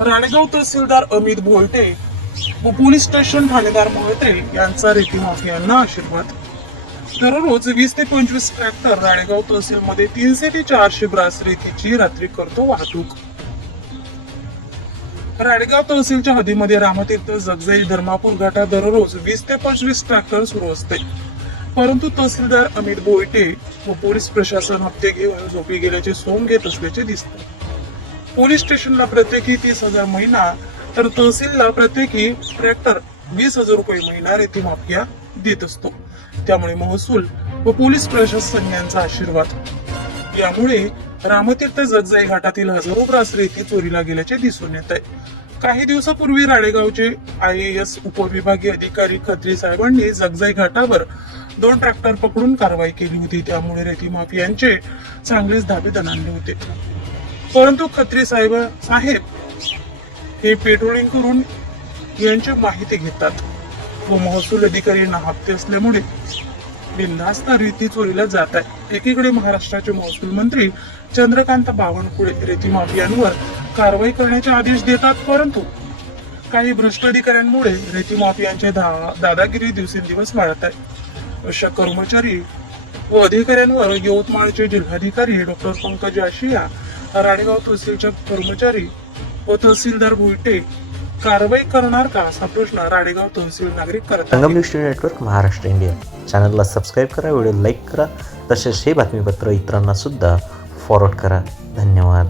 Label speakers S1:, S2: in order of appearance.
S1: राणेगाव तहसीलदार अमित भोलटे व police station ठाणेदार मोहते यांचा रेती माफियांना आशीर्वाद. दररोज वीस ते पंचवीस ट्रॅक्टर राणेगाव तहसीलमध्ये तीनशे ते चारशे ब्रास रेतीची रात्री करतो वाहतूक. राणेगाव तहसीलच्या हद्दीमध्ये रामतीर्थ जगजई धर्मापूर घाटात दररोज वीस ते पंचवीस ट्रॅक्टर सुरू असते. परंतु तहसीलदार अमित बोयटे व पोलीस प्रशासन हप्ते घेऊन झोपी गेल्याचे सोंग घेत असल्याचे दिसते. पोलीस स्टेशनला प्रत्येकी तीस हजार महिना तर तहसीलला प्रत्येकी ट्रॅक्टर वीस हजार रुपये महिना रेती माफिया देत असतो. त्यामुळे महसूल व पोलीस प्रशासन यांचा आशीर्वाद. यामुळे रामतीर्थ जगजाई घाटातील हजारो ब्रास रेती चोरीला गेल्याचे दिसून येत आहे. काही दिवसापूर्वी राळेगावचे आय एस उपविभागीय अधिकारी खत्री साहेबांनी जगजाई घाटावर दोन ट्रॅक्टर पकडून कारवाई केली होती. त्यामुळे रेती माफियांचे चांगलेच धाबे दणाणले होते. परंतु खत्री साहेब साहेब हे पेट्रोलिंग करून यांची माहिती घेतात. व महसूल अधिकाऱ्यांना हप्ते असल्यामुळे बिनधास्त रेती चोरीला जात आहे. एकीकडे महाराष्ट्राचे महसूल मंत्री चंद्रकांत बावनकुळे रेती माफियांवर कारवाई करण्याचे आदेश देतात परंतु काही भ्रष्ट अधिकाऱ्यांमुळे रेती माफियांचे दा- दादागिरी दिवसेंदिवस वाढत आहे. अशा कर्मचारी व अधिकाऱ्यांवर यवतमाळचे जिल्हाधिकारी डॉक्टर पंकज आशिया राणेगाव तहसीलच्या कर्मचारी व तहसीलदार भुईटे कारवाई करणार का? असा प्रश्न राणेगाव तहसील नागरिक करत
S2: Sangam news network Maharashtra India. चॅनलला सबस्क्राईब करा व्हिडिओ लाईक करा तसेच हे बातमीपत्र इतरांना सुद्धा फॉरवर्ड करा. धन्यवाद.